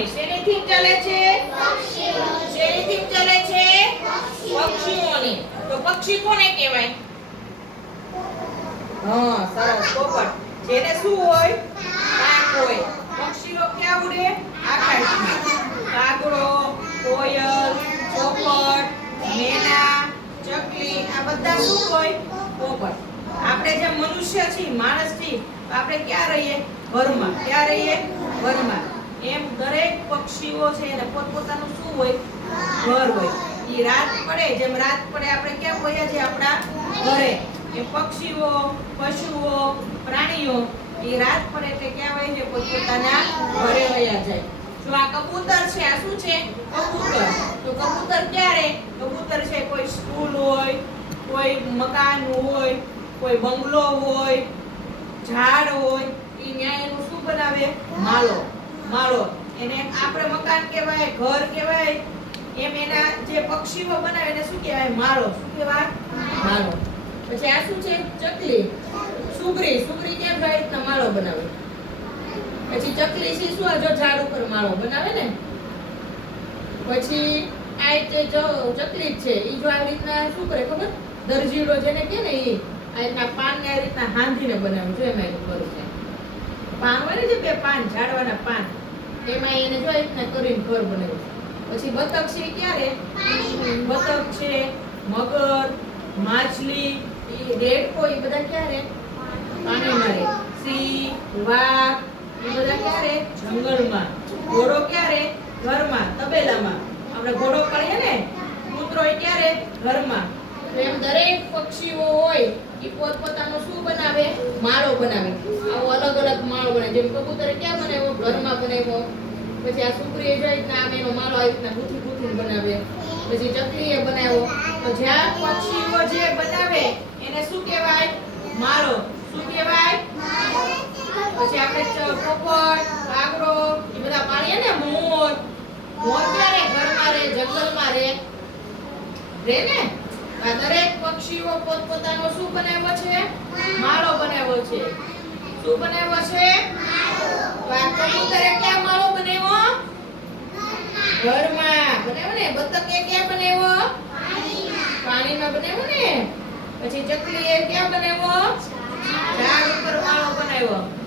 પક્ષીઓની શેનીથી ચાલે છે? શેનીથી ચાલે છે? પક્ષીઓની. તો પક્ષી કોને કહેવાય? હા સરસ પોપટ જેને શું હોય? પાંખ હોય. પક્ષીઓ ક્યાં ઉડે? આકાશમાં કાગડો, કોયલ ચોપટ મેના ચકલી, આ બધા શું હોય? પોપટ આપણે જે મનુષ્ય છીએ, માણસ છીએ આપણે ક્યાં રહીએ? ઘરમાં. ક્યાં રહીએ? ઘરમાં. એમ દરેક પક્ષીઓ છે એને પોતપોતાનું શું હોય? ઘર હોય. એ રાત પડે, જેમ રાત પડે આપણે ક્યાં હોઈએ છીએ આપણા ઘરે? એ પક્ષીઓ, પશુઓ, પ્રાણીઓ એ રાત પડે એટલે ક્યાં હોય છે? પોતપોતાના ઘરે વયા જાય. જો આ કબૂતર છે, આ શું છે? કબૂતર. તો કબૂતર ક્યારે? કબૂતર છે, કોઈ સ્કૂલ હોય, કોઈ મકાન હોય, કોઈ બંગલો હોય, ઝાડ હોય એ ન્યાય એનું શું બનાવે? માળો માળો. એને આપણે મકાન કહેવાય, ઘર કહેવાય, એમ એના જે પક્ષીઓ બનાવે એને શું કહેવાય? માળો. શું કહેવાય? માળો. પછી આ શું છે? ચકલી. સુગરી. સુગરી કેમ આવી રીતના માળો બનાવે. પછી ચકલી છે શું? જો ઝાડ ઉપર માળો બનાવે ને? પછી આ જે ચકલી છે એ જો આ રીતના શું કરે ખબર? દરજીડો જેને કે ને એ આ રીતના પાનને આ રીતના હાંધીને બનાવે, જો એમાં એનું કરું છે. પાન હોય ને જે બે પાન, ઝાડવાના પાન. એમાં એને જો રીતના કરીને ઘર બનાવ્યું. પછી બતક છે ક્યારે? બતક છે, મગર, માછલી રેડકો એ બધા ક્યારે? પાણીમાં રહે સિંહ, વાઘ, એ બધા ક્યારે? જંગલમાં. ઘોડો ક્યારે? ઘરમાં, તબેલામાં. આપણે ઘોડો કરીએ ને, કૂતરો ક્યારે? ઘરમાં. એમ દરેક પક્ષીઓ હોય, એ પોતપોતાનો માળો બનાવે. આવો અલગ અલગ માળો બનાવે. જેમ કબૂતરે ક્યાં બનાવ્યો? ઘરમાં બનાવ્યો. પછી આ સુકરીએ જોઈ રીતના આમ એનો માળો આવી રીતના ગૂંથી ગૂંથી બનાવે. પછી ચકલીએ બનાવ્યો. તો જ્યાં પક્ષીઓ જે બનાવે, એને શું કહેવાય? માળો. શું કહેવાય? પછી આપણે પોપટ, કાગડો, એ બધા પાડીએ ને મોર. મોર ક્યારે? ઘરમાં રહે, જંગલમાં રહે. રહે ને? દરેક પક્ષીઓ પોતપોતાનો શું બનાવ્યો છે? માળો બનાવ્યો છે. શું બનાવ્યો છે? કબૂતરે ક્યાં માળો બનાવ્યો? ઘરમાં. બનાવ્યો ને? બતકે ક્યાં બનાવ્યો? પાણીમાં બનાવ્યો ને? પછી ચકલીએ ક્યાં બનાવ્યો? ઝાડ ઉપર માળો બનાવ્યો.